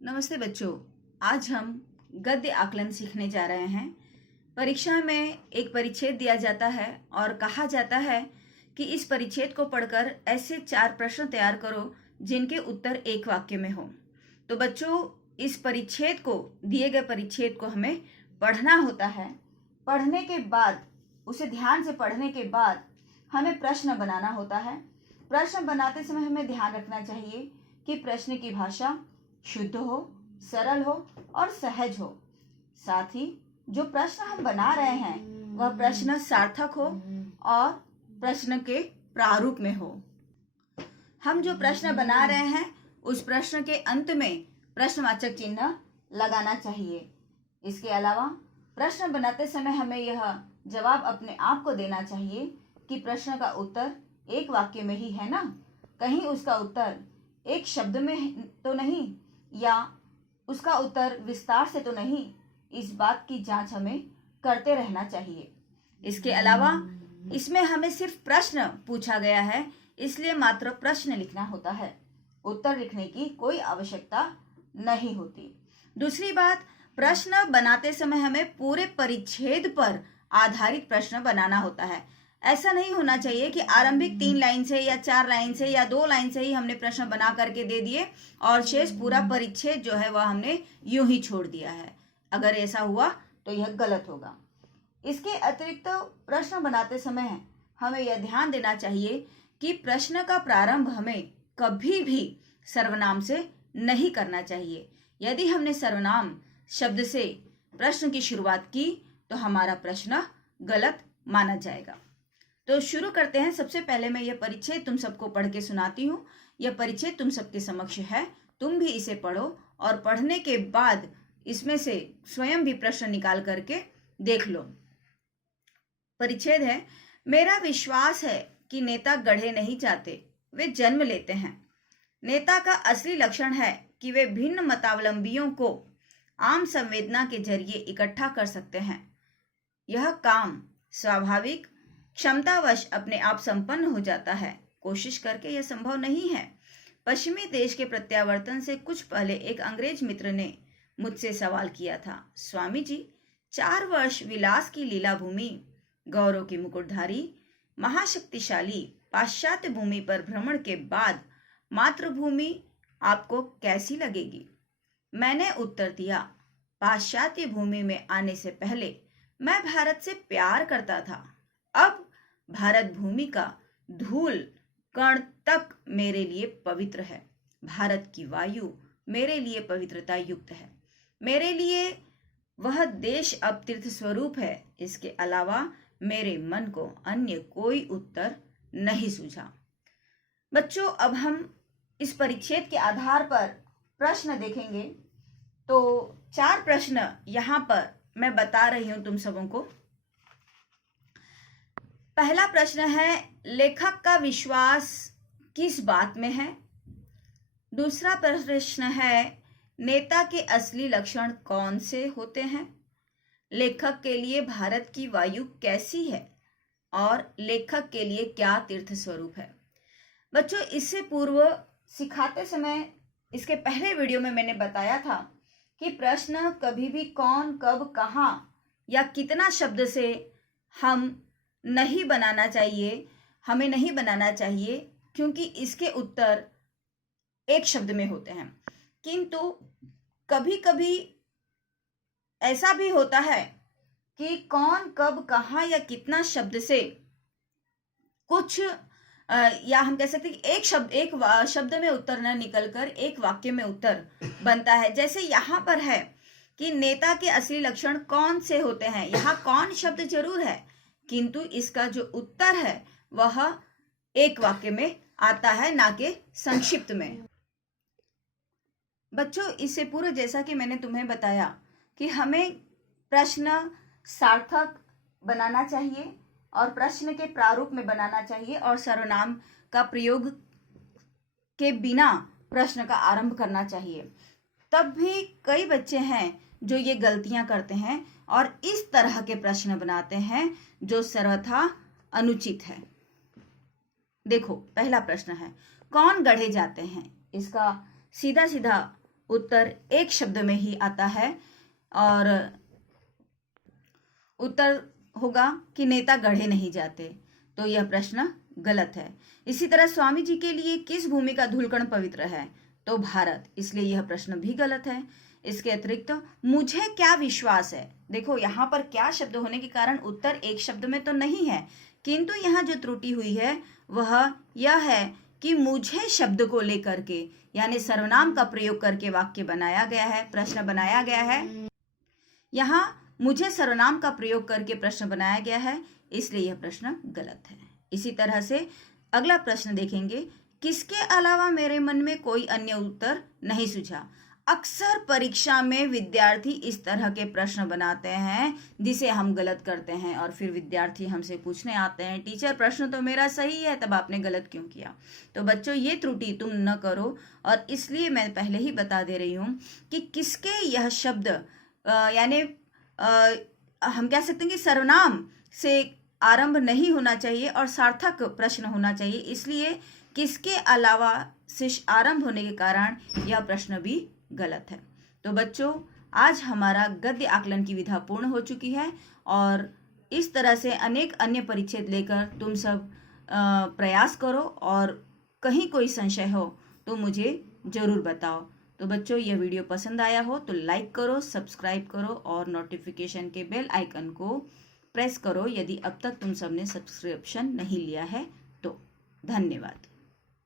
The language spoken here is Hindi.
नमस्ते बच्चों। आज हम गद्य आकलन सीखने जा रहे हैं। परीक्षा में एक परिच्छेद दिया जाता है और कहा जाता है कि इस परिच्छेद को पढ़कर ऐसे 4 प्रश्न तैयार करो जिनके उत्तर एक वाक्य में हो। तो बच्चों, इस परिच्छेद को, दिए गए परिच्छेद को हमें पढ़ना होता है। पढ़ने के बाद, उसे ध्यान से पढ़ने के बाद हमें प्रश्न बनाना होता है। प्रश्न बनाते समय हमें ध्यान रखना चाहिए कि प्रश्न की भाषा शुद्ध हो, सरल हो और सहज हो। साथ ही जो प्रश्न हम बना रहे हैं वह प्रश्न सार्थक हो और प्रश्न के प्रारूप में हो। हम जो प्रश्न बना रहे हैं उस प्रश्न के अंत में प्रश्नवाचक चिन्ह लगाना चाहिए। इसके अलावा प्रश्न बनाते समय हमें यह जवाब अपने आप को देना चाहिए कि प्रश्न का उत्तर एक वाक्य में ही है ना, कहीं उसका उत्तर एक शब्द में तो नहीं या उसका उत्तर विस्तार से तो नहीं। इस बात की जांच हमें करते रहना चाहिए। इसके अलावा इसमें हमें सिर्फ प्रश्न पूछा गया है, इसलिए मात्र प्रश्न लिखना होता है, उत्तर लिखने की कोई आवश्यकता नहीं होती। दूसरी बात, प्रश्न बनाते समय हमें पूरे परिच्छेद पर आधारित प्रश्न बनाना होता है। ऐसा नहीं होना चाहिए कि आरंभिक 3 लाइन से या 4 लाइन से या 2 लाइन से ही हमने प्रश्न बना करके दे दिए और शेष पूरा परिच्छेद जो है वह हमने यूं ही छोड़ दिया है। अगर ऐसा हुआ तो यह गलत होगा। इसके अतिरिक्त प्रश्न बनाते समय हमें यह ध्यान देना चाहिए कि प्रश्न का प्रारंभ हमें कभी भी सर्वनाम से नहीं करना चाहिए। यदि हमने सर्वनाम शब्द से प्रश्न की शुरुआत की तो हमारा प्रश्न गलत माना जाएगा। तो शुरू करते हैं। सबसे पहले मैं यह परिच्छेद तुम सबको पढ़ के सुनाती हूँ। यह परिच्छेद तुम सबके समक्ष है, तुम भी इसे पढ़ो और पढ़ने के बाद इसमें से स्वयं भी प्रश्न निकाल करके देख लो। परिच्छेद है, मेरा विश्वास है कि नेता गढ़े नहीं जाते, वे जन्म लेते हैं। नेता का असली लक्षण है कि वे भिन्न मतावलंबियों को आम संवेदना के जरिए इकट्ठा कर सकते हैं। यह काम स्वाभाविक क्षमतावश अपने आप संपन्न हो जाता है, कोशिश करके यह संभव नहीं है। पश्चिमी देश के प्रत्यावर्तन से कुछ पहले एक अंग्रेज मित्र ने मुझसे सवाल किया था, स्वामी जी, 4 वर्ष विलास की लीला भूमि, गौरव की मुकुटधारी, महाशक्तिशाली पाश्चात्य भूमि पर भ्रमण के बाद मातृभूमि आपको कैसी लगेगी? मैंने उत्तर दिया, पाश्चात्य भूमि में आने से पहले मैं भारत से प्यार करता था। अब भारत भूमि का धूल कण तक मेरे लिए पवित्र है। भारत की वायु मेरे लिए पवित्रता युक्त है। मेरे लिए वह देश अब तीर्थ स्वरूप है। इसके अलावा मेरे मन को अन्य कोई उत्तर नहीं सूझा। बच्चों, अब हम इस परिच्छेद के आधार पर प्रश्न देखेंगे। तो 4 प्रश्न यहाँ पर मैं बता रही हूं तुम सबों को। पहला प्रश्न है, लेखक का विश्वास किस बात में है? दूसरा प्रश्न है, नेता के असली लक्षण कौन से होते हैं? लेखक के लिए भारत की वायु कैसी है? और लेखक के लिए क्या तीर्थ स्वरूप है? बच्चों, इससे पूर्व सिखाते समय इसके पहले वीडियो में मैंने बताया था कि प्रश्न कभी भी कौन, कब, कहाँ या कितना शब्द से हम नहीं बनाना चाहिए, हमें नहीं बनाना चाहिए, क्योंकि इसके उत्तर एक शब्द में होते हैं। किंतु कभी कभी ऐसा भी होता है कि कौन, कब, कहाँ या कितना शब्द से कुछ या हम कह सकते हैं कि एक शब्द में उत्तर न निकलकर एक वाक्य में उत्तर बनता है। जैसे यहाँ पर है कि नेता के असली लक्षण कौन से होते हैं। यहाँ कौन शब्द जरूर है, किंतु इसका जो उत्तर है वह एक वाक्य में आता है, ना कि संक्षिप्त में। बच्चों, इससे पूर्व जैसा कि मैंने तुम्हें बताया कि हमें प्रश्न सार्थक बनाना चाहिए और प्रश्न के प्रारूप में बनाना चाहिए और सर्वनाम का प्रयोग के बिना प्रश्न का आरंभ करना चाहिए। तब भी कई बच्चे हैं जो ये गलतियां करते हैं और इस तरह के प्रश्न बनाते हैं जो सर्वथा अनुचित है। देखो, पहला प्रश्न है, कौन गढ़े जाते हैं? इसका सीधा सीधा उत्तर एक शब्द में ही आता है और उत्तर होगा कि नेता गढ़े नहीं जाते। तो यह प्रश्न गलत है। इसी तरह स्वामी जी के लिए किस भूमि का धूलकण पवित्र है? तो भारत, इसलिए यह प्रश्न भी गलत है। इसके अतिरिक्त मुझे क्या विश्वास है, देखो यहाँ पर क्या शब्द होने के कारण उत्तर एक शब्द में तो नहीं है, किंतु यहाँ जो त्रुटि हुई है वह यह है कि मुझे शब्द को लेकर के यानी सर्वनाम का प्रयोग करके वाक्य बनाया गया है, प्रश्न बनाया गया है। यहाँ मुझे सर्वनाम का प्रयोग करके प्रश्न बनाया गया है, इसलिए यह प्रश्न गलत है। इसी तरह से अगला प्रश्न देखेंगे, किसके अलावा मेरे मन में कोई अन्य उत्तर नहीं सूझा। अक्सर परीक्षा में विद्यार्थी इस तरह के प्रश्न बनाते हैं जिसे हम गलत करते हैं और फिर विद्यार्थी हमसे पूछने आते हैं, टीचर प्रश्न तो मेरा सही है, तब आपने गलत क्यों किया। तो बच्चों ये त्रुटि तुम न करो, और इसलिए मैं पहले ही बता दे रही हूँ कि किसके यह शब्द यानी हम कह सकते हैं कि सर्वनाम से आरंभ नहीं होना चाहिए और सार्थक प्रश्न होना चाहिए, इसलिए किसके अलावा से आरंभ होने के कारण यह प्रश्न भी गलत है। तो बच्चों आज हमारा गद्य आकलन की विधा पूर्ण हो चुकी है और इस तरह से अनेक अन्य परिच्छेद लेकर तुम सब प्रयास करो और कहीं कोई संशय हो तो मुझे जरूर बताओ। तो बच्चों यह वीडियो पसंद आया हो तो लाइक करो, सब्सक्राइब करो और नोटिफिकेशन के बेल आइकन को प्रेस करो यदि अब तक तुम सबने सब्सक्रिप्शन नहीं लिया है तो। धन्यवाद।